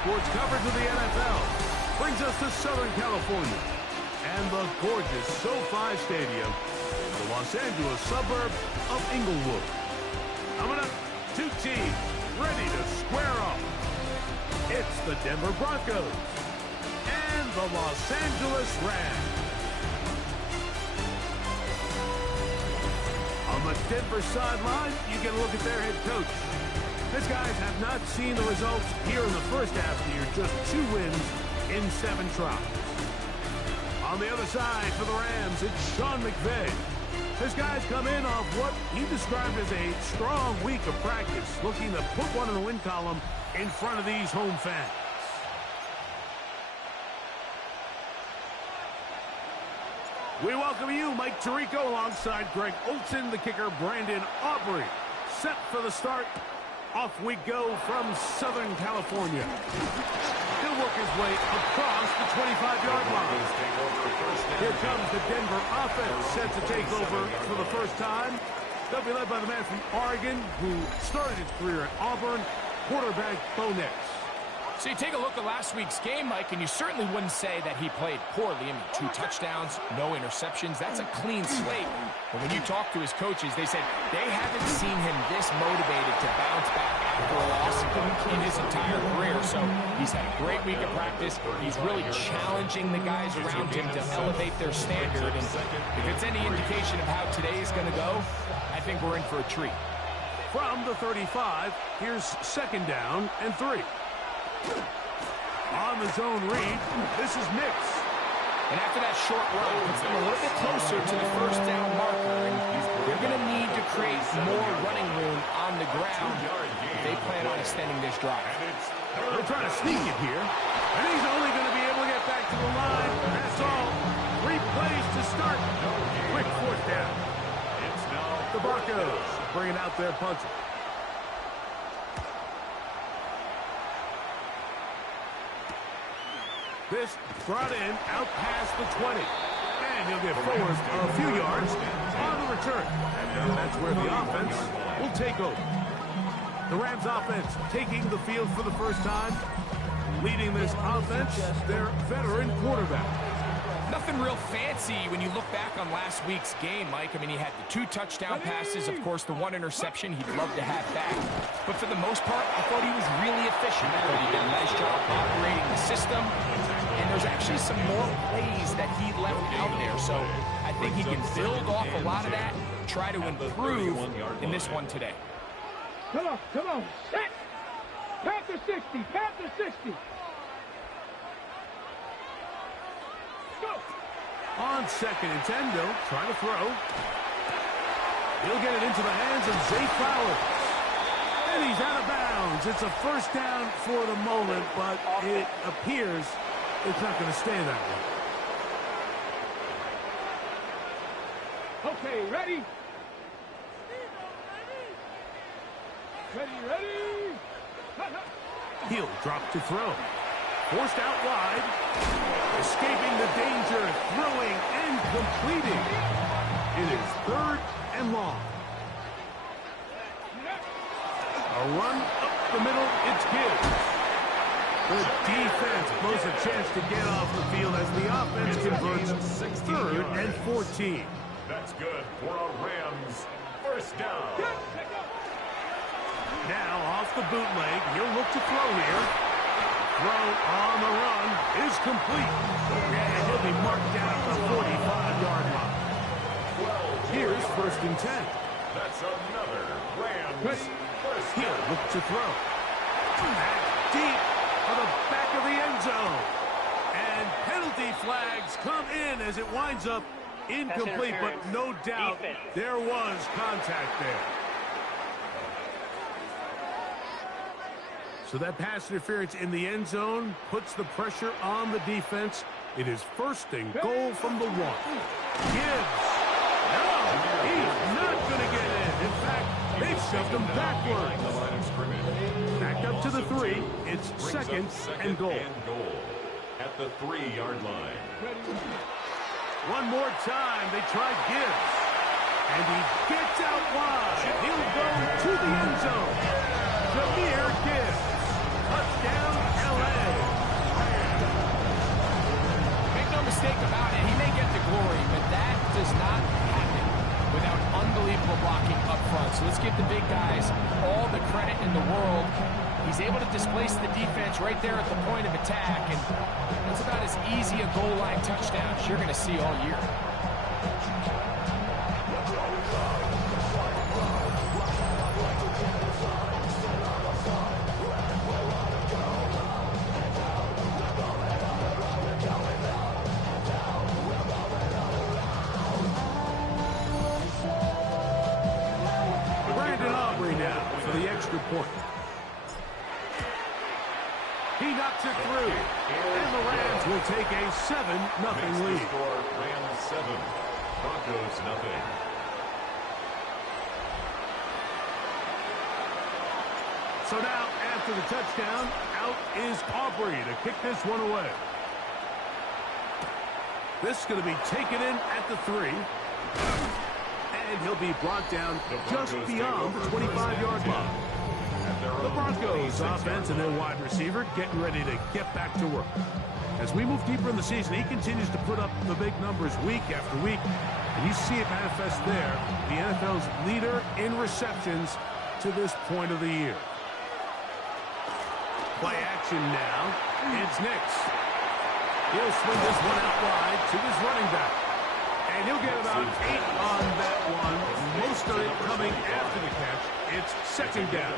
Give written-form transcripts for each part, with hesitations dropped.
Sports coverage of the NFL brings us to Southern California and the gorgeous SoFi Stadium in the Los Angeles suburb of Inglewood. Coming up, two teams ready to square off. It's the Denver Broncos and the Los Angeles Rams. On the Denver sideline, you get a look at their head coach. These guys have not seen the results here in the first half of the year. Just 2 wins in 7 tries. On the other side for the Rams, it's Sean McVay. His guys come in off what he described as a strong week of practice, looking to put one in the win column in front of these home fans. We welcome you, Mike Tirico, alongside Greg Olson, the kicker, Brandon Aubrey. Set for the start. Off we go from Southern California. He'll work his way across the 25-yard line. Here comes the Denver offense set to take over for the first time. They'll be led by the man from Oregon who started his career at Auburn, quarterback Bo Nix. So you take a look at last week's game, Mike, and you certainly wouldn't say that he played poorly. I mean, 2 touchdowns, no interceptions. That's a clean slate. But when you talk to his coaches, they said they haven't seen him this motivated to bounce back after a loss in his entire career. So he's had a great week of practice. He's really challenging the guys around him to elevate their standard. And if it's any indication of how today is going to go, I think we're in for a treat. From the 35, here's 2nd down and 3. On the zone read, this is Nix. And after that short run, it puts them a little bit closer to the first down marker. And they're going to need to create more running room on the ground if they plan on extending this drive. They're trying to sneak it here. And he's only going to be able to get back to the line. That's all. 3 plays to start. Quick 4th down. The Broncos bringing out their punter. This brought in out past the 20. And he'll get forward a few yards on the return. And that's where the offense will take over. The Rams offense taking the field for the first time. Leading this offense, their veteran quarterback. Nothing real fancy when you look back on last week's game, Mike. I mean, he had the 2 touchdown passes, of course, the 1 interception he'd love to have back. But for the most part, I thought he was really efficient. I thought he did a nice job operating the system. And there's actually some more plays that he left out there. So I think he can build off a lot of that, try to improve in this one today. Come on, set! Panther 60, Panther 60! On 2nd and 10, Bill, trying to throw. He'll get it into the hands of Zay Flowers. And he's out of bounds. It's a first down for the moment, but it appears it's not going to stay that way. Okay, ready? Ready? He'll drop to throw. Forced out wide. Escaping the danger, throwing and completing. It is 3rd and long. A run up the middle, it's Gibbs. The defense blows a chance to get off the field as the offense converts 3rd and 14. That's good for a Rams first down. Now off the bootleg, he'll look to throw here. Throw on the run is complete. And he'll be marked down at the 45-yard line. Here's 1st and 10. That's another Rams first down. He'll look to throw. That's deep for the back of the end zone. And penalty flags come in as it winds up incomplete, but no doubt there was contact there. So that pass interference in the end zone puts the pressure on the defense. It is 1st and goal from the 1. Gibbs. No, he's not going to get in. In fact, they've shoved him backwards. Back up to the 3. It's 2nd and goal. At the 3-yard line. One more time, they try Gibbs. And he gets out wide. He'll go to the end zone. Jameer Gibbs. Touchdown, LA. mistake about it. He may get the glory, but that does not happen without unbelievable blocking up front. So let's give the big guys all the credit in the world. He's able to displace the defense right there at the point of attack, and that's about as easy a goal line touchdown as you're going to see all year. Point. He knocks it through, and the Rams will take a 7-0 lead. Score, Rams 7, Broncos 0. So now, after the touchdown, out is Aubrey to kick this one away. This is going to be taken in at the 3. And he'll be brought down just beyond the 25-yard line. The Broncos offense and their wide receiver getting ready to get back to work. As we move deeper in the season, he continues to put up the big numbers week after week. And you see it manifest there. The NFL's leader in receptions to this point of the year. Play action now. It's Nix. He'll swing this one out wide to his running back. And he'll get about 8 on that one. Most of it coming after the catch. It's second down.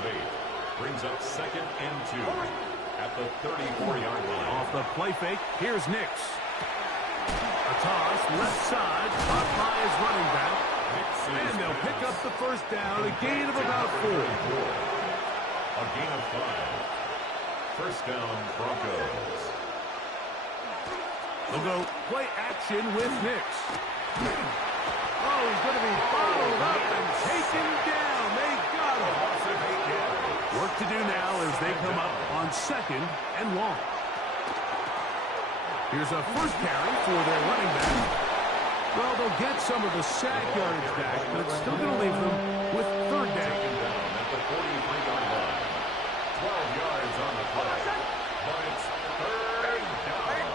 Brings up 2nd and 2 at the 34-yard line. Off the play fake, here's Nix. A toss, left side, caught by his running back. And they'll pick up the first down, a gain of about 4. A gain of 5. First down, Broncos. They'll go play action with Nix. Oh, he's going to be followed up and taken down. They got him. Work to do now as they come up on 2nd and long. Here's a first carry for their running back. Well, they'll get some of the sack yardage back, but it's still going to leave them with 3rd down. At the 43-yard line. 12 yards on the play. But it's 3rd down.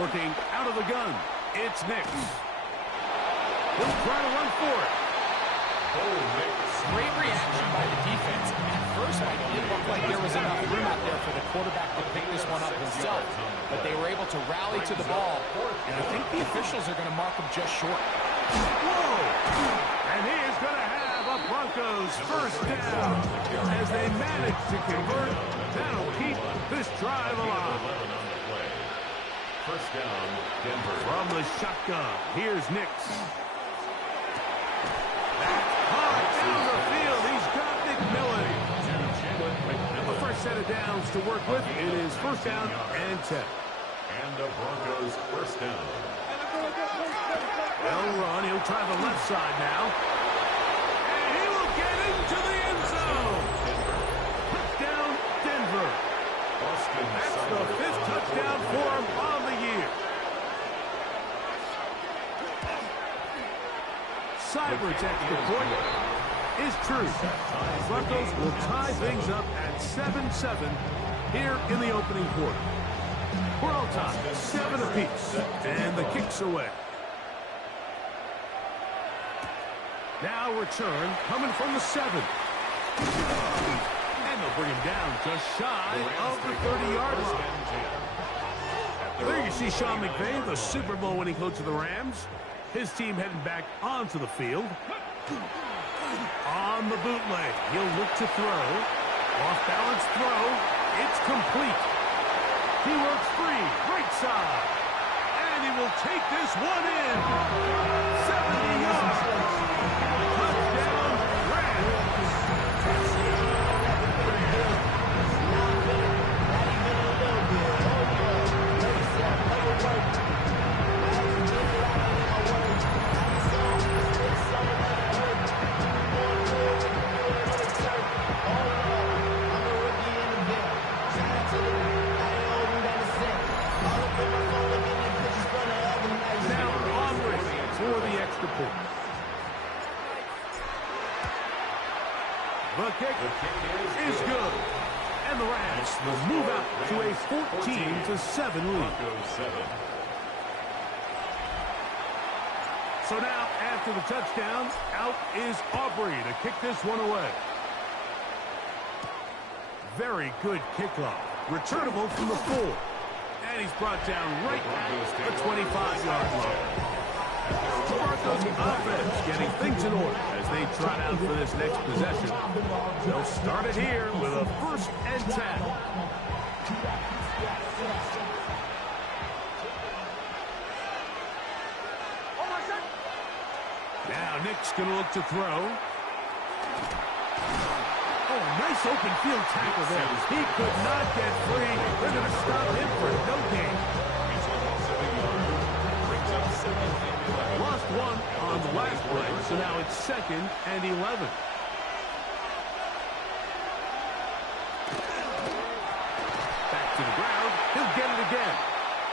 Working out of the gun, it's Nix. He'll try to run for it. Oh, Nix. Great reaction by the defense. At first, Mike, it didn't look like there was enough room out there for the quarterback to pick this one up himself. But they were able to rally to the ball, and I think the officials are going to mark him just short. Whoa! And he is going to have a Broncos first down as they manage to convert. That'll keep this drive alive. First down, Denver. From the shotgun, here's Nix. Hard down the field, he's got McMillan. The first set of downs to work with. It is first down and 10. And the Broncos first down. They'll run, he'll try the left side now. And he will get into the end zone. Touchdown, Denver. That's the 5th touchdown for him on the year. Cyber's extra point is true. Broncos will tie things up at 7-7 here in the opening quarter. We're all tied, 7 apiece, and the kick's away. Now return coming from the 7. And they'll bring him down just shy of the 30-yard line. There you see Sean McVay, the Super Bowl winning coach of the Rams. His team heading back onto the field. On the bootleg, he'll look to throw. Off-balance throw. It's complete. He works free, right side. And he will take this one in. 70 yards. Touchdown, Rams. The kick is good. And the Rams will move out to a 14-7 lead. So now, after the touchdown, out is Aubrey to kick this one away. Very good kickoff. Returnable from the 4. And he's brought down right at the 25-yard line. The Broncos offense getting things in order as they trot out for this next possession. They'll start it here with a 1st and 10. Now Nick's going to look to throw. Oh, nice open field tackle there. He could not get free. They're going to stop him for no gain. Lost 1 on the last play, so now it's 2nd and 11. Back to the ground. He'll get it again.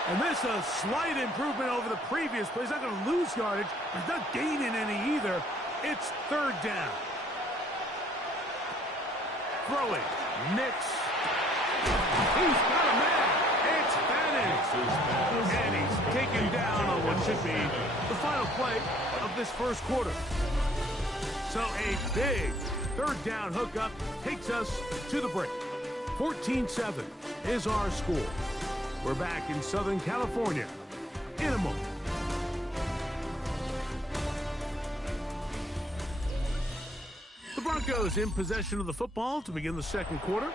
And this a slight improvement over the previous play. He's not going to lose yardage. He's not gaining any either. It's 3rd down. Throwing. Nix. He's got a man. It's Madden. And he's taken down on what should be the final play of this first quarter. So a big 3rd down hookup takes us to the break. 14-7 is our score. We're back in Southern California in a moment. The Broncos in possession of the football to begin the second quarter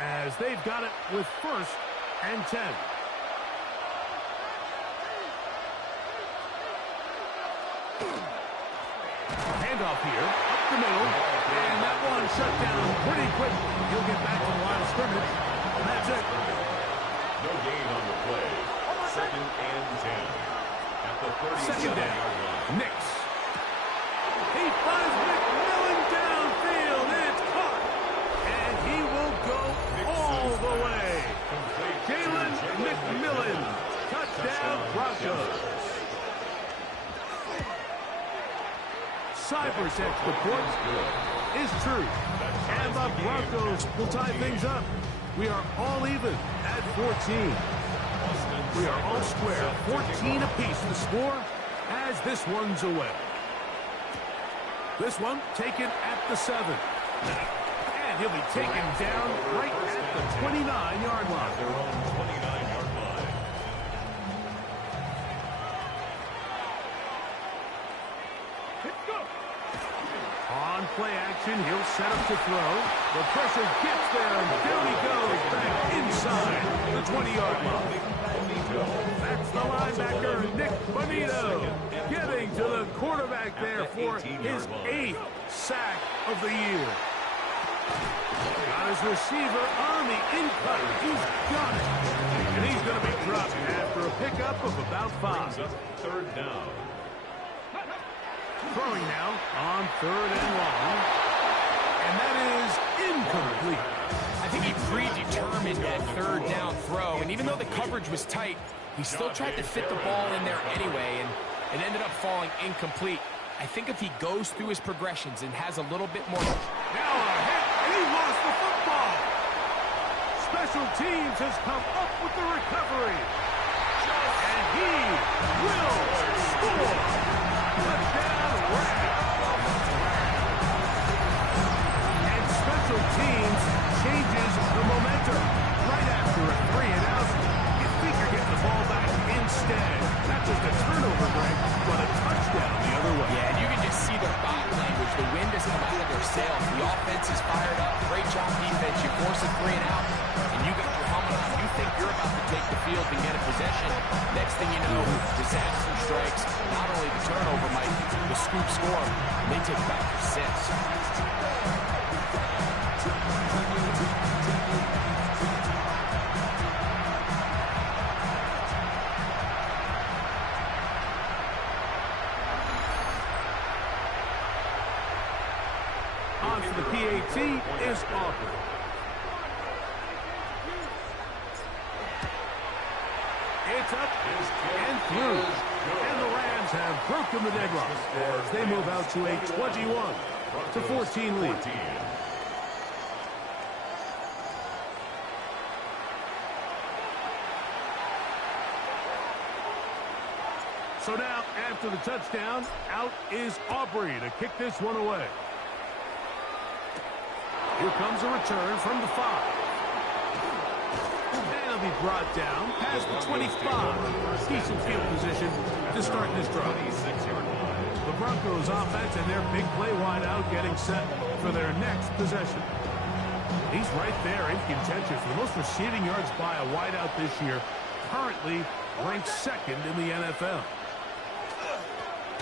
as they've got it with 1st and 10. Handoff here, up the middle, and that one shut down pretty quickly. He'll get back to the line of scrimmage, and that's it. No gain on the play. 2nd and 10. At the 2nd 37-yard down. line. Nix. He finds McMillan downfield. It's caught. And he will go all the way. Jalen McMillan. Touchdown Broncos. Cyber's extra point is true. And the Broncos will tie things up. We are all even at 14. We are all square. 14 apiece the score as this one's away. This one taken at the 7. And he'll be taken down right at the 29-yard line. Their own 29-yard line. Let's go. On play action, he'll set up to throw. The pressure gets there, and down he goes back inside the 20-yard line. That's the linebacker, Nick Bonito, getting to the quarterback there for his 8th sack of the year. Got his receiver on the in-cut. He's got it. And he's going to be dropped after a pickup of about 5. 3rd down. Throwing now on 3rd and long. And that is incomplete. I think he predetermined that 3rd down throw, and even though the coverage was tight, he still tried to fit the ball in there anyway, and it ended up falling incomplete. I think if he goes through his progressions and has a little bit more... Now a hit, and he lost the football. Special teams has come up with the recovery. And he will score. Touchdown, Rams. And special teams changes the momentum. Right after a 3 and out, you think you're getting the ball back instead. Not just a turnover, Greg, but a touchdown the other way. Yeah, and you can just see their body language. The wind has come out of their sails. The offense is fired up. Great job defense. You force a 3 and out, and you got your helmet on. You think you're about to take the field and get a possession. Next thing you know, disaster strikes. Not only the turnover, Mike, the scoop score. They take it back for 6. On for the PAT is Aubrey. It's up and through. And the Rams have broken the deadlock as they move out to a 21-14 lead. So now, after the touchdown, out is Aubrey to kick this one away. Here comes a return from the 5. And he'll be brought down past the 25. Decent field position to start this drive. The Broncos offense and their big play wideout getting set for their next possession. He's right there in contention for the most receiving yards by a wideout this year. Currently ranked second in the NFL.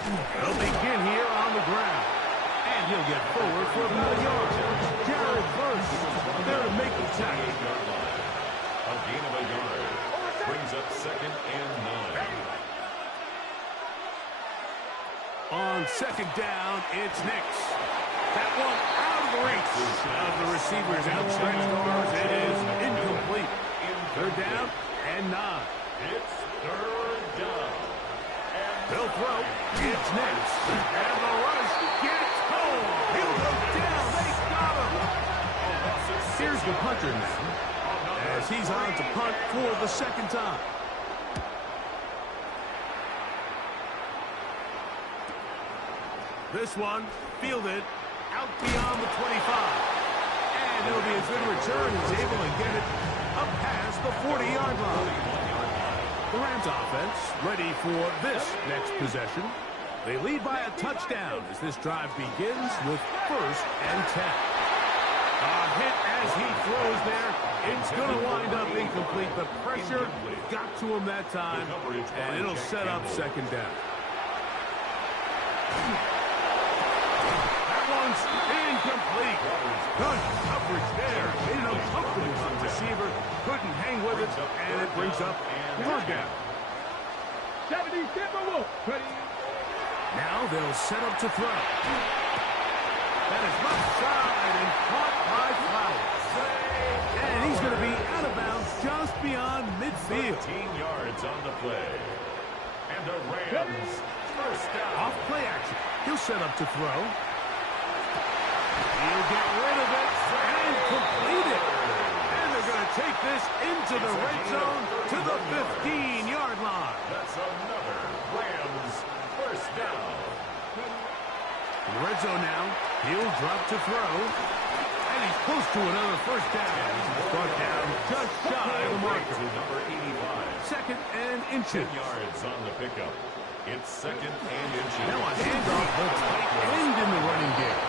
They'll begin here on the ground. And he'll get forward for about a yard. Jared first. There to make the tackle. A gain of a yard. Brings up 2nd and 9. On 2nd down, it's Nix. That one out of the reach of the receiver's outstretched arms. It is incomplete. 3rd down and 9. It's 3rd down. They'll throw. It's Nix. And the rush gets home. He'll go down. They got him. Here's the punter now, as he's on to punt for the 2nd time. This one fielded out beyond the 25. And it'll be a good return. He's able to get it up past the 40-yard line. The Rams offense ready for this next possession. They lead by a touchdown as this drive begins with 1st and 10. A hit as he throws there. It's going to wind up incomplete. The pressure got to him that time, and it'll set up 2nd down. That one's incomplete. Good coverage there. Made it uncomfortable on the receiver. Couldn't hang with it, and it brings up 3rd down. Now they'll set up to throw. That is left side and caught by Flowers. And he's going to be out of bounds just beyond midfield. 13 yards on the play. And the Rams 1st down. Off play action. He'll set up to throw. He'll get rid of it and complete it. And they're going to take this into the red zone to the 15-yard line. That's another Rams 1st down. In the red zone now, he'll drop to throw. And he's close to another 1st down. He's brought down just shy of the marker. Number 85. 2nd and inches. 10 yards on the pickup. It's 2nd and inches. Now a handoff to tight end in the running game.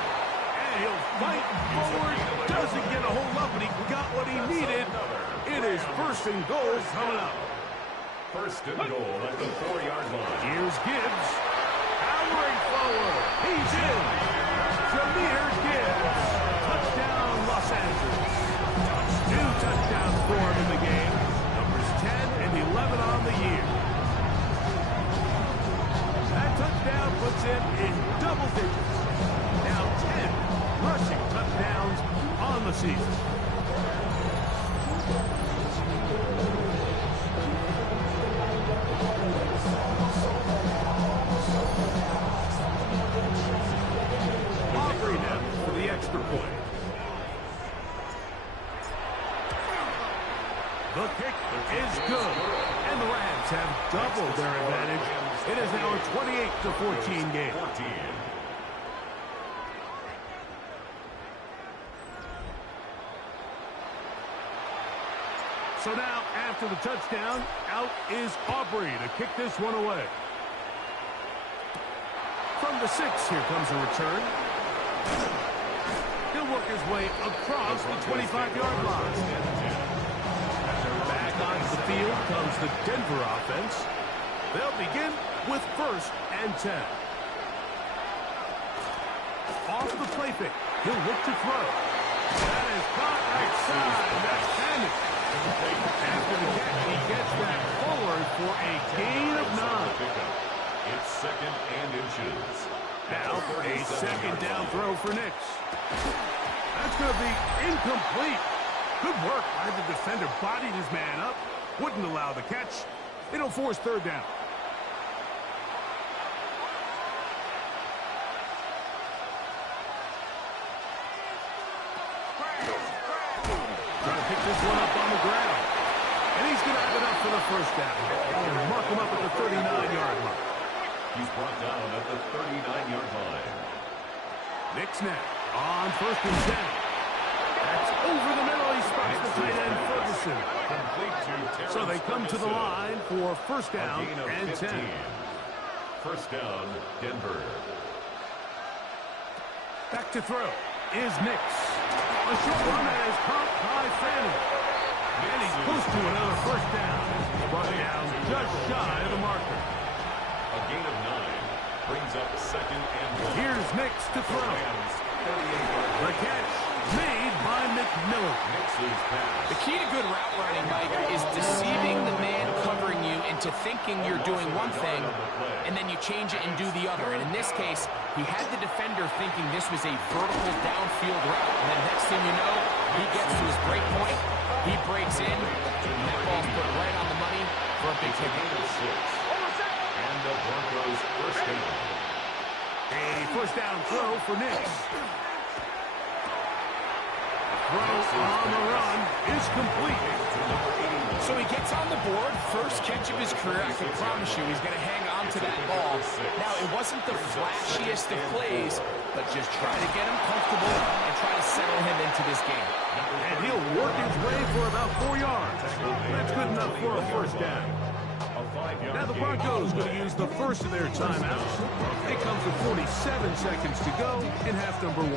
And he'll fight forward. Doesn't get a hold up, but he got what he needed. It is 1st and goal coming up. 1st and goal at the 4-yard line. Here's Gibbs. Powering forward. He's in. Jahmyr Gibbs. Touchdown, Los Angeles. 2 touchdowns for him in the game. Numbers 10 and 11 on the year. That touchdown puts him in double digits. Now 10 rushing touchdowns on the season. Aubrey now for the extra point. The kick is good. And the Rams have doubled their advantage. It is now a 28-14 game. 14. So now, after the touchdown, out is Aubrey to kick this one away. From the 6, here comes a return. He'll work his way across the 25-yard line. Back onto the field comes the Denver offense. They'll begin with 1st and 10. Off the play fake. He'll look to throw. That is caught outside. That's Hammond. After the catch, he gets that forward for a gain of 9. It's 2nd and inches. Now a 2nd down throw for Nix. That's going to be incomplete. Good work by the defender. Bodied his man up. Wouldn't allow the catch. It'll force 3rd down. Trying to pick this one up on the ground. And he's going to have enough for the 1st down. And mark him up at the 39-yard line. He's brought down at the 39-yard line. Nick snap on 1st and 10. That's over the middle. He spots the tight end, Ferguson. Complete to Terrence So they come to the Ferguson. line for 1st down A gain of and 15. 10. 1st down, Denver. Back to throw is Nix. A short run that is caught by Fanning. And he's close to another 1st down. He's brought down just shy of the marker. A gain of 9 brings up 2nd and 1. Here's Nix to throw. Rams, 38-yard The catch made by McMillan. Nix's pass. The key to good route running, Mike, is deceiving the man covering you into thinking you're doing one thing, and then you change it and do the other. And in this case, he had the defender thinking this was a vertical downfield route. And then next thing you know, he gets to his break point, he breaks in, and that ball's put right on the money for a big A kick. gain of 6. And the Broncos 1st down. A 1st down throw for Nix. Throw on the run is complete. So he gets on the board, first catch of his career. I can promise you he's going to hang on to that ball. Now, it wasn't the flashiest of plays, but just try to get him comfortable and try to settle him into this game. And he'll work his way for about 4 yards. That's good enough for a 1st down. Now the Broncos going to use the first of their timeouts. It comes with 47 seconds to go in half number 1.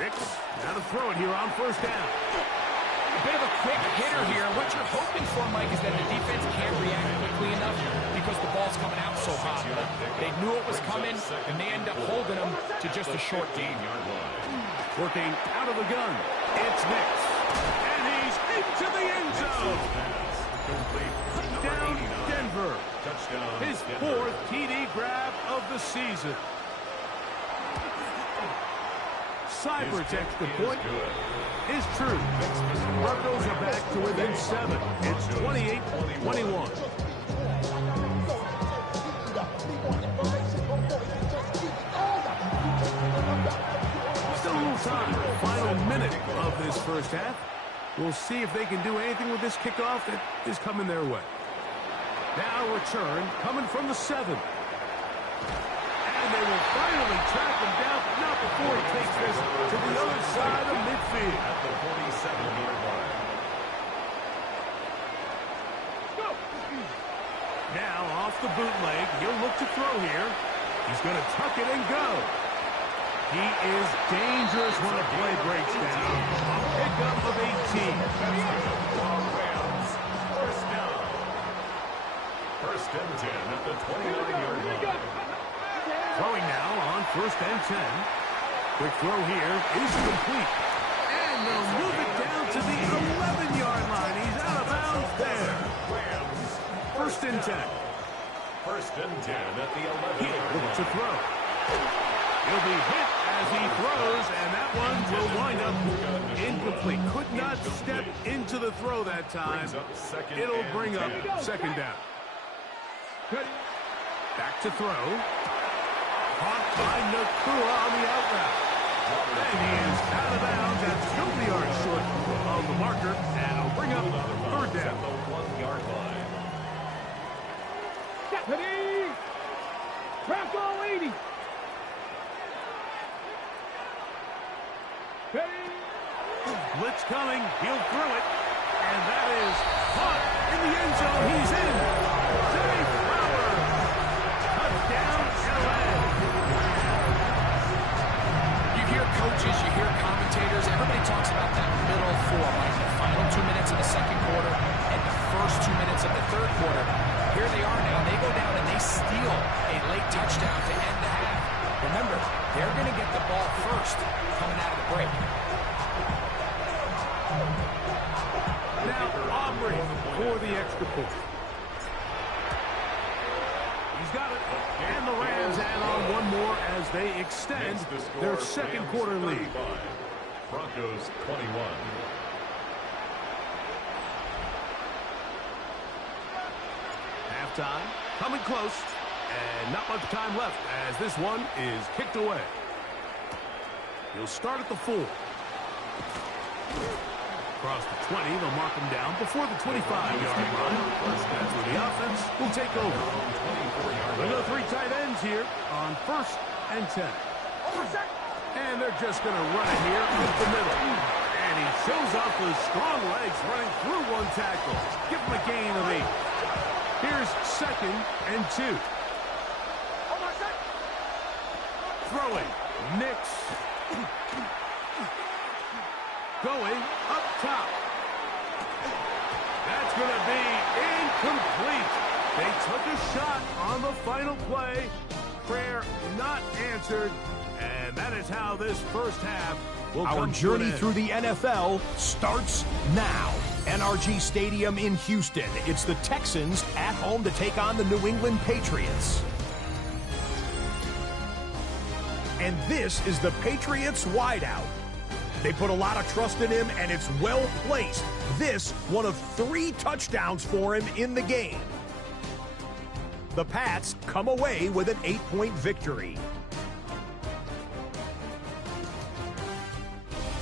Nix, now to throw it here on 1st down. A bit of a quick hitter here. What you're hoping for, Mike, is that the defense can't react quickly enough because the ball's coming out so hot. They knew it was coming, and they end up holding them to just a short gain. Working out of the gun. It's Nix. And he's into the end zone. Touchdown, Denver. His 4th TD grab of the season. Cyber's extra point is true. Broncos are back to within 7. It's 28-21. Still a little time. Final minute of this 1st half. We'll see if they can do anything with this kickoff that is coming their way. Now return coming from the 7. And they will finally track him down, but not before he takes this to the other side of midfield. At the 47-yard line. Now off the bootleg, he'll look to throw here. He's going to tuck it and go. He is dangerous when a play breaks down. A pickup of 18. Rams, 1st down. 1st and 10 at the 29-yard line. Throwing now on 1st and 10. Quick throw here is complete. And they'll move it down to the 11-yard line. He's out of bounds there. Rams, 1st and 10. 1st and 10 at the 11-yard Look line. to throw. He'll be hit as he throws, and that one will wind up incomplete. Could not step into the throw that time. It'll bring up 2nd down. Back to throw. Caught by Nakua on the out route. And he is out of bounds. That's 2 yards short of the marker, and it'll bring up 3rd down. The 1-yard line. Ready? Bronco 80. Ready? Blitz coming. He'll throw it. And that is caught in the end zone. He's in. Zay Flowers. Touchdown, LA. You hear coaches, you hear commentators, everybody talks about that middle 4, like the final 2 minutes of the 2nd quarter and the first 2 minutes of the 3rd quarter. Here they are now. They go down and they steal a late touchdown to end the half. Remember, they're going to get the ball first coming out of the break. Now Aubrey for the extra point. He's got it. And the Rams add on one more as they extend their 2nd quarter lead. Broncos 21. Halftime coming close. And not much time left as this one is kicked away. He'll start at the 4. Across the 20, they'll mark him down before the 25-yard line. That's where the offense will take over. There are 3 tight ends here on 1st and 10. And they're just going to run it here up the middle. And he shows off those strong legs running through 1 tackle. Give him a gain of 8. Here's 2nd and 2. Throwing. Nix. Going up top. That's going to be incomplete. They took a shot on the final play. Prayer not answered. And that is how this first half will come to an end. Our journey through the NFL starts now. NRG Stadium in Houston. It's the Texans at home to take on the New England Patriots. And this is the Patriots wideout. They put a lot of trust in him, and it's well placed. This, one of 3 touchdowns for him in the game. The Pats come away with an 8-point victory.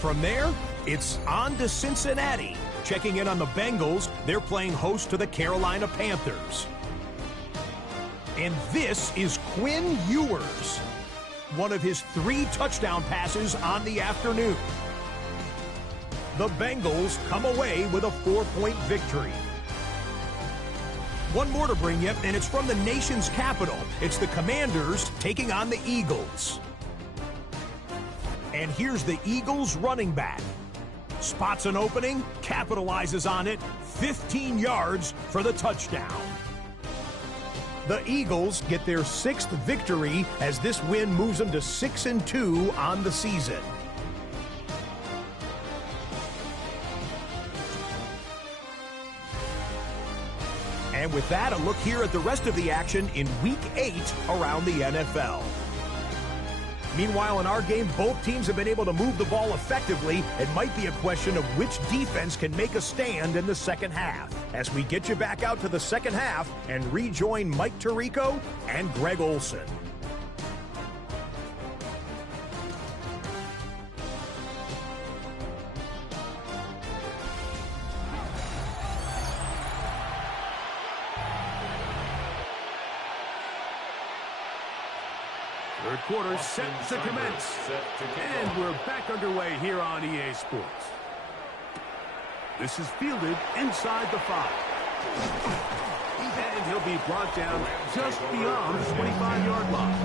From there, it's on to Cincinnati. Checking in on the Bengals, they're playing host to the Carolina Panthers. And this is Quinn Ewers. One of his 3 touchdown passes on the afternoon. The Bengals come away with a 4-point victory. One more to bring you, and it's from the nation's capital. It's the Commanders taking on the Eagles. And here's the Eagles running back. Spots an opening, capitalizes on it, 15 yards for the touchdown. The Eagles get their 6th victory as this win moves them to 6-2 on the season. And with that, a look here at the rest of the action in Week 8 around the NFL. Meanwhile, in our game, both teams have been able to move the ball effectively. It might be a question of which defense can make a stand in the second half. As we get you back out to the second half and rejoin Mike Tirico and Greg Olson. Third quarter set to commence. And we're back underway here on EA Sports. This is fielded inside the 5. And he'll be brought down just beyond the 25-yard line.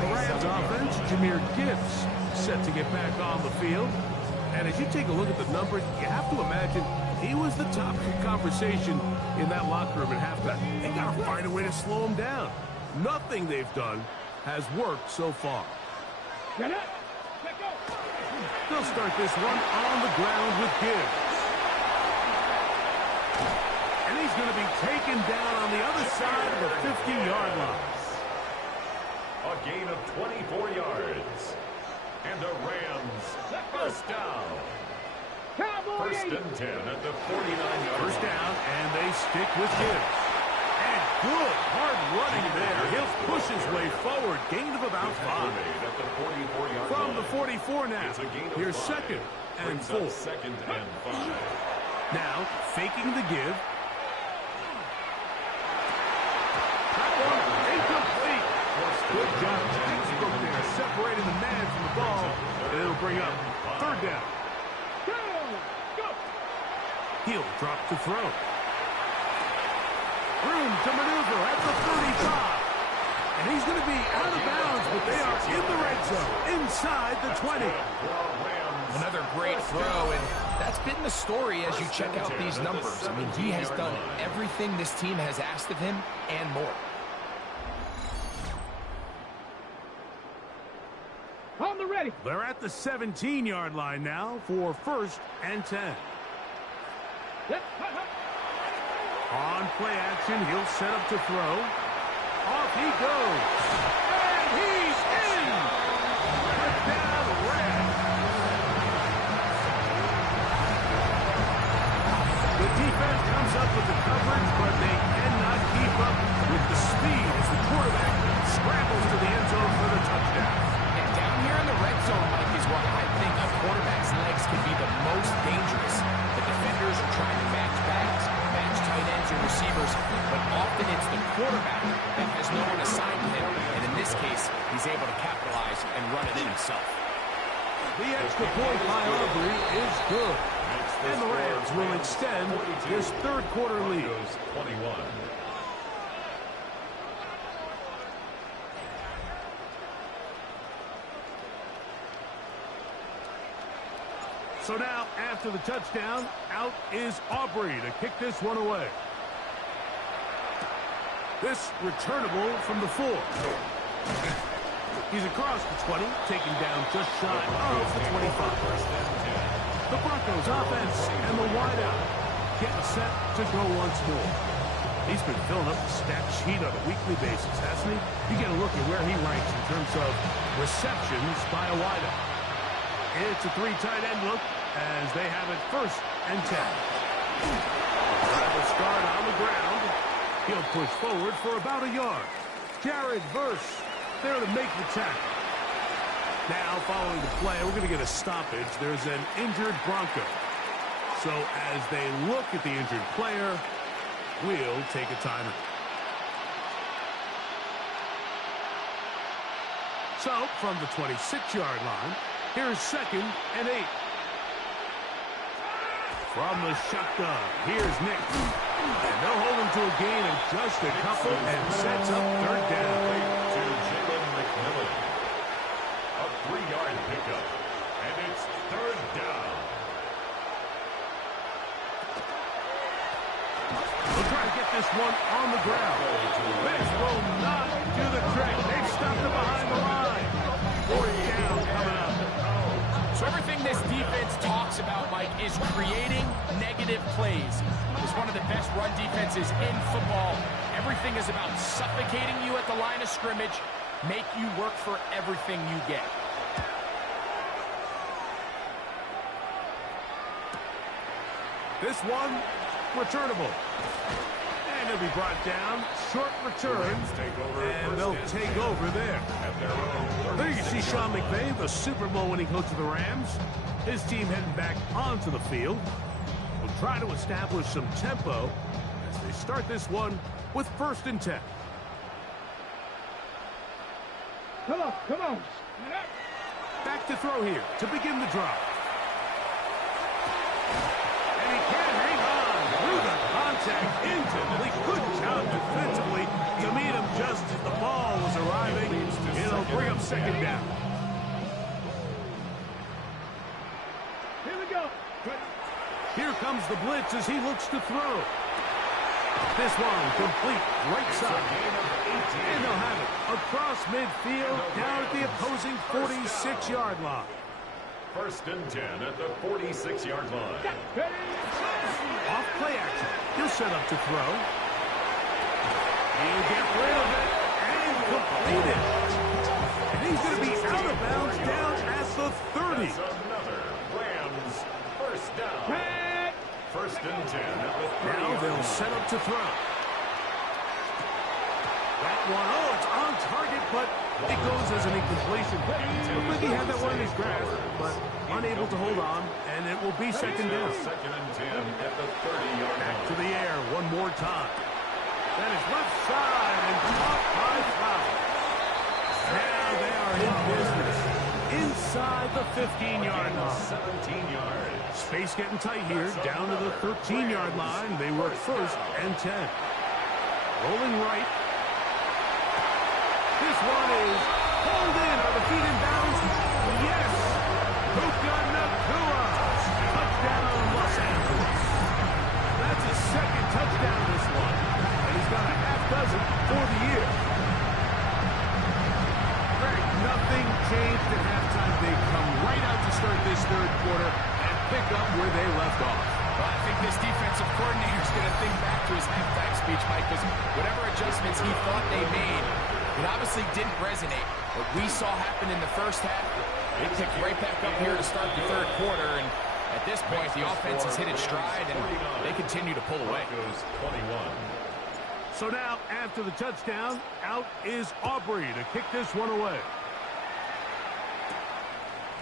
The Rams offense, Jahmyr Gibbs, set to get back on the field. And as you take a look at the numbers, you have to imagine he was the topic of conversation in that locker room at halftime. They got to find a way to slow him down. Nothing they've done has worked so far. They'll start this one on the ground with Gibbs. And he's going to be taken down on the other side of the 50-yard line. A gain of 24 yards. And the Rams first down. First and 10 at the 49-yard line. First down, and they stick with Gibbs. And good hard running there. He'll push his way forward. Gain of about 5. From the 44 now. Here's 2nd and 4. 2nd and 5. Now, faking the give. That one incomplete. Good job, Jacksonville there, separating the man from the ball. And it'll bring up 3rd down. He'll drop to throw. Room to maneuver at the 35. And he's going to be out of bounds, but they are in the red zone, inside the 20. Another great throw, and that's been the story as you check out these numbers. I mean, he has done everything this team has asked of him and more. On the ready. They're at the 17-yard line now for 1st and 10. On play action, he'll set up to throw. Off he goes. And he's in. Touchdown, Rams. The defense comes up with the coverage, but they cannot keep up with the speed as the quarterback scrambles to the end zone for the touchdown. And down here in the red zone, Mike, is where I think a quarterback's legs can be the most dangerous. quarterback that has no one assigned to him, and in this case, he's able to capitalize and run it in himself. The extra point by Aubrey is good. And the Rams will extend this third quarter lead. 21. So now, after the touchdown, out is Aubrey to kick this one away. This returnable from the 4. He's across the 20, taking down just shy of the 25. The Broncos offense and the wideout getting set to go once more. He's been filling up the stat sheet on a weekly basis, hasn't he? You get a look at where he ranks in terms of receptions by a wideout. It's a 3 tight end look as they have it 1st and 10. Travel start on the ground. He'll push forward for about a yard. Jared Verse there to make the tackle. Now, following the play, we're going to get a stoppage. There's an injured Bronco. So as they look at the injured player, we'll take a timeout. So, from the 26-yard line, here's 2nd and 8. From the shotgun, here's Nick. And they'll hold him to a gain of just a couple and sets up 3rd down. To Jalen McMillan. A 3-yard pickup. And it's 3rd down. We'll try to get this one on the ground. This will not do the trick. They've stopped it behind the line. 4th down coming up. So everything this defense talks about, Mike, is creating negative plays. It's one of the best run defenses in football. Everything is about suffocating you at the line of scrimmage, make you work for everything you get. This one, returnable. And he'll be brought down. Short return. And they'll take over there. There you see Sean McVay, the Super Bowl winning coach of the Rams. His team heading back onto the field. Will try to establish some tempo as they start this one with 1st and 10. Come on. Back to throw here to begin the drive. And he can't hang on through the contact. Incomplete. Good job defensively to meet him just as the ball was arriving. It'll bring up 2nd down. Here we go. Here comes the blitz as he looks to throw. This one complete right side. And they'll have it across midfield down at the opposing 46-yard line. 1st and 10 at the 46-yard line. Off play action. He'll set up to throw. He'll get rid of it and complete it. And he's going to be out of bounds down at the 30. That's another Rams 1st down. 1st and 10 at the 30. Now they'll set up to throw. That one, oh, it's on target, but it goes as an incompletion. Looked like he had that one in his grasp, but unable to hold on, and it will be 2nd down. 2nd and 10 at the 30-yard line. Back to the air one more time. That is left side and caught by Flowers. Now they are in business inside the 15-yard line. 17 yards. Space getting tight here, down to the 13-yard line. They work 1st and 10. Rolling right. This one is pulled in. Are the feet in bounds? Yes. Puka Nacua. Touchdown, Los Angeles. That's his 2nd touchdown this one. And he's got a half dozen for the year. Greg, nothing changed at halftime. They come right out to start this 3rd quarter and pick up where they left off. Well, I think this defensive coordinator is going to think back to his halftime speech, Mike, because whatever adjustments he thought they made, it obviously didn't resonate. What we saw happen in the 1st half, they picked right back up here to start the 3rd quarter, and at this point, the offense has hit its stride, and they continue to pull away. 21. So now, after the touchdown, out is Aubrey to kick this one away.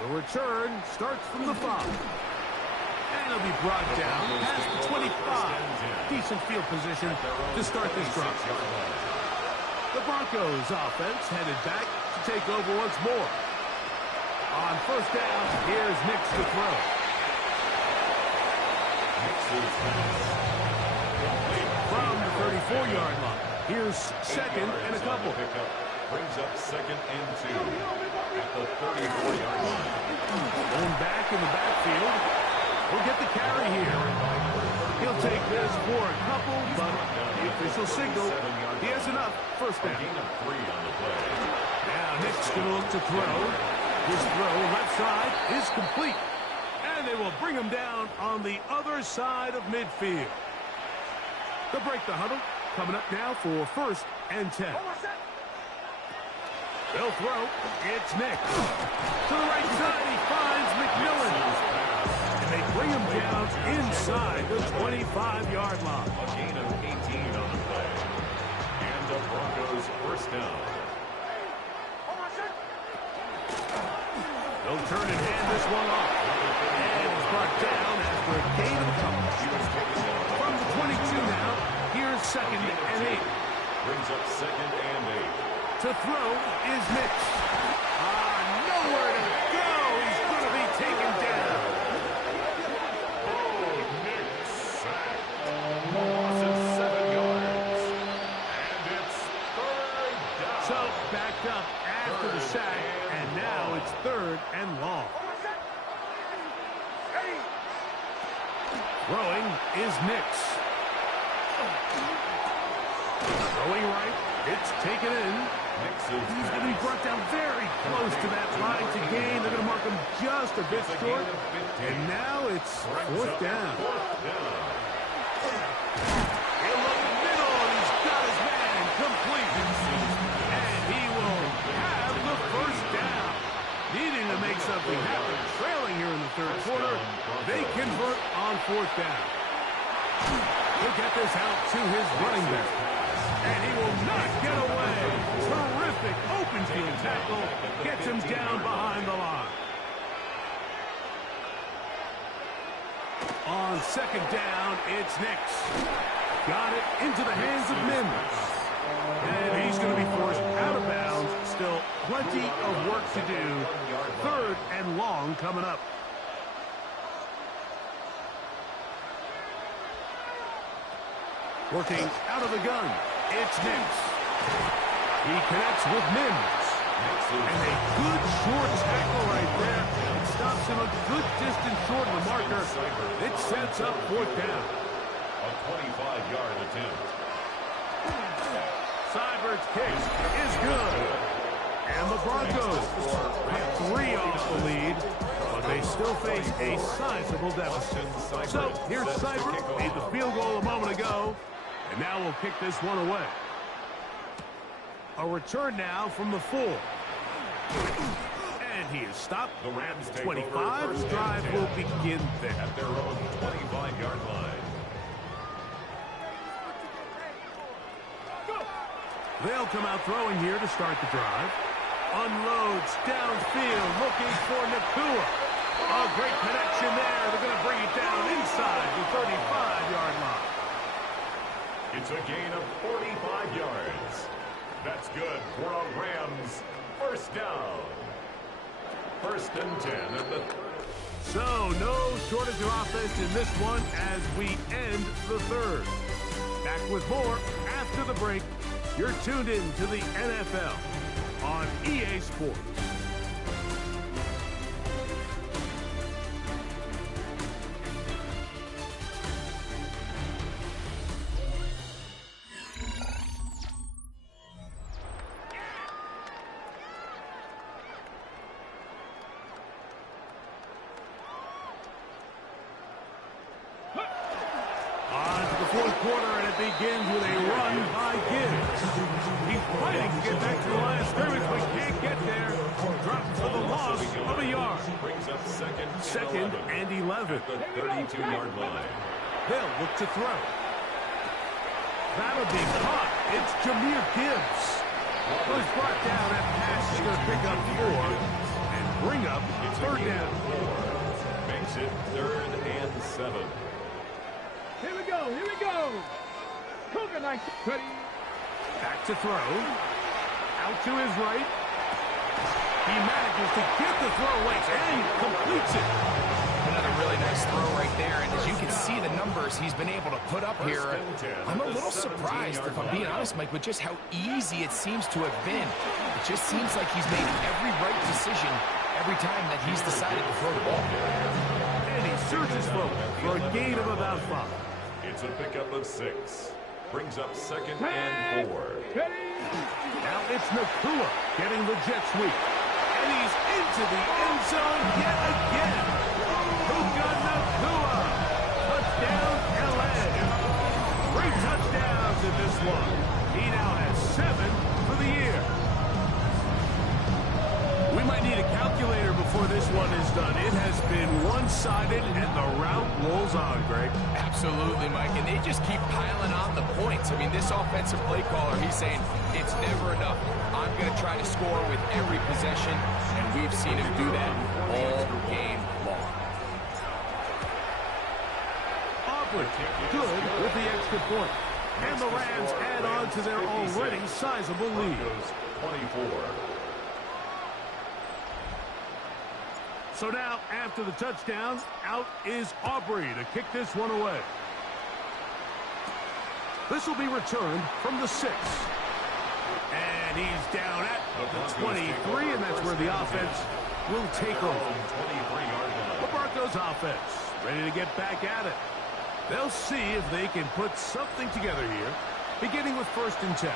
The return starts from the 5. And he'll be brought down past the 25. Decent field position to start this drive. The Broncos offense headed back to take over once more. On first down, here's Nix to throw. From the 34-yard line, here's second and a couple. Brings up second and 2 at the 34-yard line. Going back in the backfield. We'll get the carry here. He'll take this for a couple, but the official signal, he has enough. First down. Gain of 3 on the play. Now Nick's going to look to throw. His throw left side is complete. And they will bring him down on the other side of midfield. They'll break the huddle. Coming up now for first and 10. They'll throw. It's Nick. To the right side, he finds McMillan. And they bring him down inside the 25-yard line. A gain of 18 on the play. And the Broncos first down. They'll turn and hand this one off. And it's brought down after a gain of a couple. From the 22 now, here's second and 8. Brings up second and 8. To throw is Nix. Nowhere to go. He's going to be taken down. Oh, Nick sacked. Losses 7 yards. And it's third down. So backed up after the sack, and now it's third and long. Throwing is Nix. Throwing right. It's taken in. He's going to be brought down very close to that line to gain. They're going to mark him just a bit short. And now it's fourth down. He'll look middle, and he's got his man complete. And he will have the first down. Needing to make something happen. Trailing here in the third quarter. They convert on fourth down. He'll get this out to his running back. And he will not get away. Terrific open field tackle. Gets him down behind the line. On second down, it's Nix. Got it into the hands of Mims. And he's going to be forced out of bounds. Still plenty of work to do. Third and long coming up. Working out of the gun. It's Nix. He connects with Mims. And a good short tackle right there. It stops him a good distance short of the marker. It sets up fourth down. A 25-yard attempt. Seibert's kick is good. And the Broncos cut 3 off the lead, but they still face a sizable deficit. So here's Seibert, made the field goal a moment ago. And now we'll kick this one away. A return now from the 4. And he is stopped. The Rams take 25. over. Drive will begin there. At their own 25-yard line. They'll come out throwing here to start the drive. Unloads downfield, looking for Nakua. A great connection there. They're going to bring it down inside the 35-yard line. It's a gain of 45 yards. That's good for a Rams first down. First and 10 at the... So no shortage of offense in this one as we end the third. Back with more after the break. You're tuned in to the NFL on EA Sports. Begins with a run by Gibbs. He's fighting to get back to the line of scrimmage, but can't get there. Drops for the loss of a yard. Brings up second and 11. At the 32-yard line. They'll look to throw. That'll be caught. It's Jahmyr Gibbs. Who's brought down that pass is going to pick up 4 and bring up third down. Makes makes it 3rd and 7. Here we go. Here we go. Coconut knife. Ready. Back to throw. Out to his right. He manages to get the throw away and completes it. Another really nice throw right there. And as you can see the numbers he's been able to put up here, I'm a little surprised, if I'm being honest, Mike, with just how easy it seems to have been. It just seems like he's made every right decision every time that he's decided to throw the ball. And he surges forward for a gain of about 5. It's a pickup of 6. Brings up 2nd and 4. Now it's Nakua getting the jet sweep. And he's into the end zone yet again. Puka Nakua. Touchdown, LA. 3 touchdowns in this one. He now has 7 for the year. We might need a calculator before this one is done. It has been one-sided, and the route rolls on, Greg. Absolutely, Mike, and they just keep piling on the points. I mean, this offensive play caller, he's saying, it's never enough. I'm going to try to score with every possession, and we've seen him do that all game long. Aubrey, good with the extra point. And the Rams add on to their already sizable lead. 24. So now, after the touchdown, out is Aubrey to kick this one away. This will be returned from the 6. And he's down at the 23, and that's where the offense will take over. The Broncos offense ready to get back at it. They'll see if they can put something together here, beginning with 1st and 10.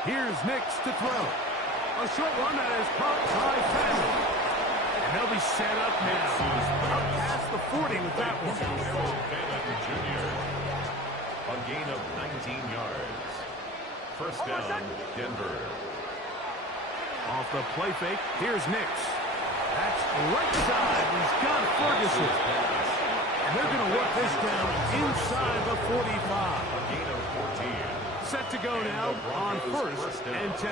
Here's Nix to throw. A short one that is caught by Fanning. And they'll be set up now. Up past the 40 with that one. Jr. A gain of 19 yards. 1st down, Denver. Off the play fake, here's Nix. That's right side. He's got Ferguson. And they're going to work this down inside the 45. A gain of 14. Set to go now on 1st and 10.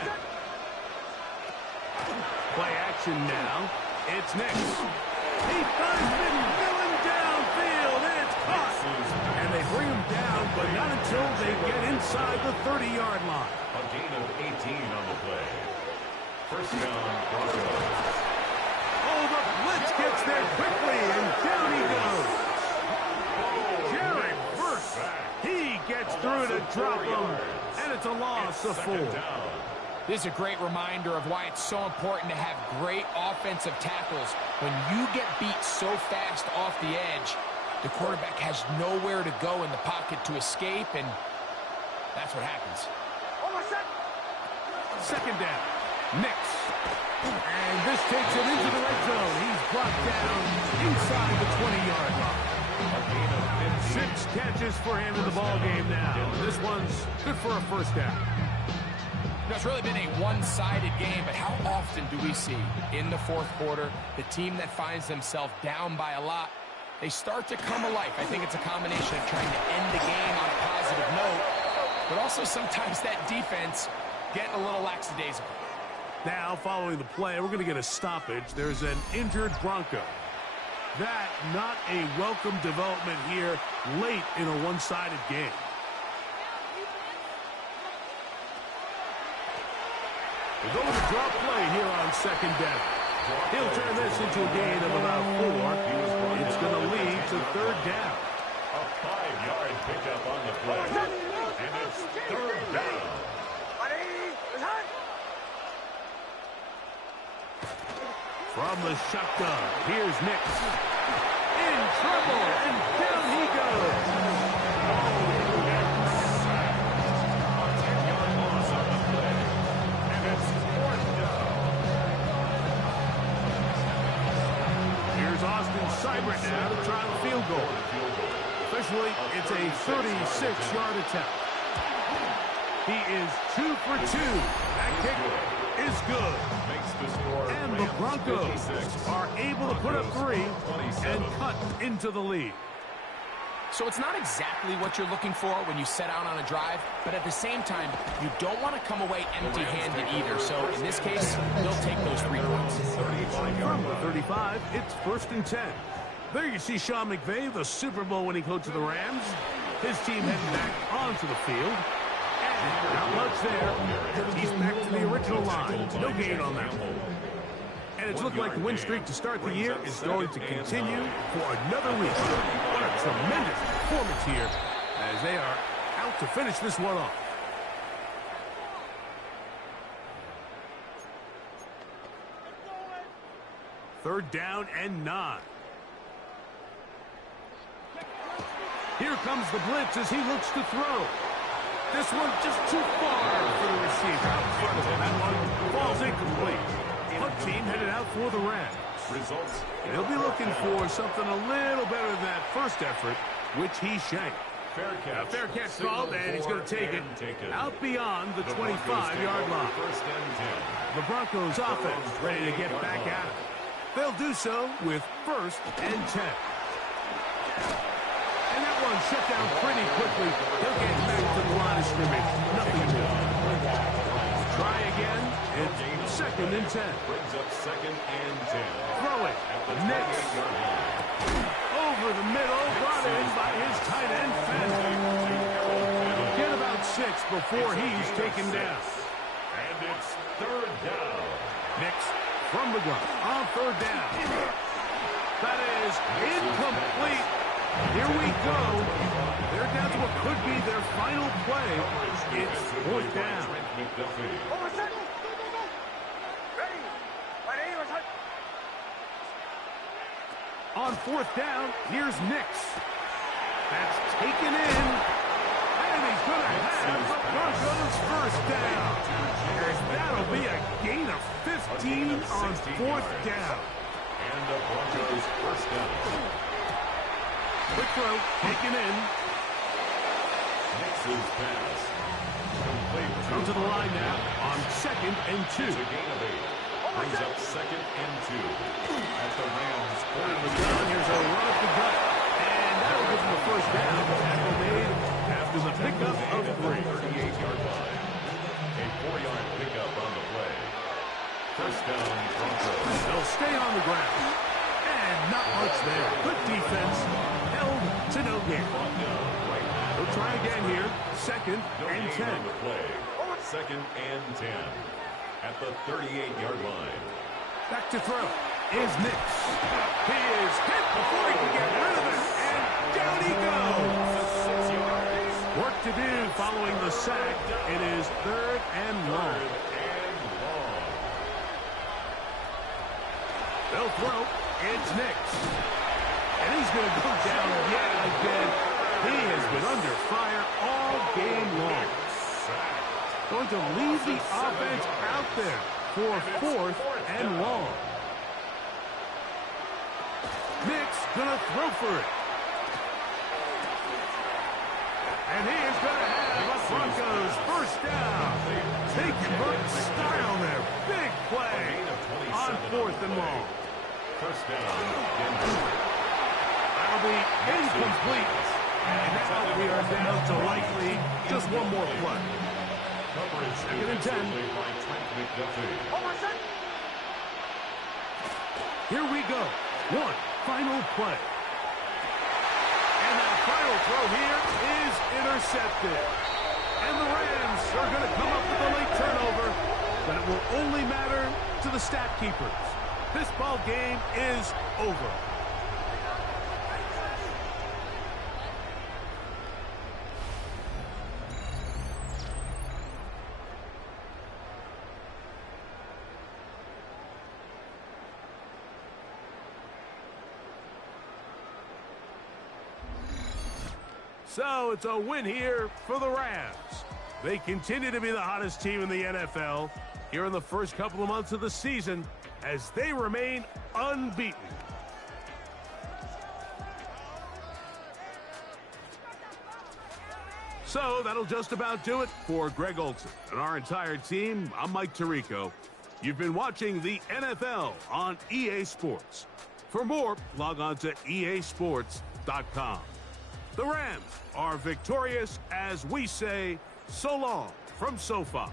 Play action now. It's Nix. He finds him going downfield. It's caught. And they bring him down, but not until they get inside the 30-yard line. A gain of 18 on the play. 1st down, Broncos. Oh, the blitz gets there quickly, and down he goes. Jared Burks. He gets through to drop him, and it's a loss of 4. This is a great reminder of why it's so important to have great offensive tackles. When you get beat so fast off the edge, the quarterback has nowhere to go in the pocket to escape, and that's what happens. 2nd down. Nix. And this takes him into the red zone. He's brought down inside the 20-yard line. 6 catches for him in the ball game now. This one's good for a 1st down. You know, it's really been a one-sided game, but how often do we see in the 4th quarter the team that finds themselves down by a lot, they start to come alive? I think it's a combination of trying to end the game on a positive note, but also sometimes that defense getting a little lackadaisical. Now, following the play, we're going to get a stoppage. There's an injured Bronco. That not a welcome development here late in a one-sided game. We'll go with a drop play here on 2nd down. He'll turn this into a gain of about 4. It's going to lead to 3rd down. A 5-yard pickup on the play. And it's 3rd down. From the shotgun, here's Nix. In trouble, and down he goes. A 10-yard loss on the play. And it's 4th down. Here's Austin Seibert now to try the field goal. Officially, it's a 36-yard attempt. He is 2 for 2. That kick is good. And the Broncos are able to put up 3 and cut into the lead. So it's not exactly what you're looking for when you set out on a drive, but at the same time, you don't want to come away empty-handed either. So in this case, they'll take those 3 points. From the 35, it's 1st and 10. There you see Sean McVay, the Super Bowl winning coach of the Rams. His team heading back onto the field. And not much there. He's back to the original line. No gain on that one. And it's looking like the win streak to start the year is going to continue for another week. What a tremendous performance here as they are out to finish this one off. Third down and 9. Here comes the blitz as he looks to throw. This one just too far for the receiver. Out in front of him. That one falls incomplete. Punt team headed out for the Rams. Results. He'll be looking for something a little better than that first effort, which he shanked. Fair catch called, and he's going to take it out beyond the 25-yard line. The Broncos offense ready to get back at it. They'll do so with 1st and 10. And that one shut down pretty quickly. They'll get back to the line of scrimmage. Nothing more. Try again. It's 2nd and 10. Brings up 2nd and 10. Throw it. Next. Over the middle. Brought in by his tight end, Fenn. Get about 6 before he's taken down. And it's 3rd down. Next, from the gun. On 3rd down. That is incomplete. Here we go. They're down to what could be their final play. It's 4th down. On 4th down, here's Nix. That's taken in. And he's going to have the Broncos 1st down. That'll be a gain of 15 on 4th down. And the Broncos 1st down. Quick throw, taken in. Nix's pass. Come to the line now on 2nd and 2. It's a gain of 8. Brings up 2nd and 2. At the Rams. Here's a run up the gut. And that'll give him the 1st down. Tackle made after the pickup of 3. 38-yard line. A 4-yard pickup on the play. 1st down, Broncos. They'll stay on the ground. And not much there. Good defense. Held to no gain. They'll try again here. 2nd and 10. On the play. 2nd and 10. At the 38-yard line. Back to throw is Nix. He is hit before he can get rid of it. And down he goes. 6 yards. Work to do following the sack. It is 3rd and long. They'll throw. It's Nix. And he's going to go down yet again. He has been under fire all game long. Going to leave the offense out there for 4th and long. Nix going to throw for it. And he is going to have the Broncos 1st down. They convert style there. Big play on 4th and long. 1st down. That'll be incomplete. And now we are down to likely just one more play. Coverage 2nd and 10. by Trent McDuffie. Here we go. One final play. And that final throw here is intercepted. And the Rams are going to come up with a late turnover, but it will only matter to the stat keepers. This ball game is over. So it's a win here for the Rams. They continue to be the hottest team in the NFL here in the first couple of months of the season as they remain unbeaten. So that'll just about do it for Greg Olsen and our entire team. I'm Mike Tirico. You've been watching the NFL on EA Sports. For more, log on to easports.com. The Rams are victorious as we say so long from SoFi.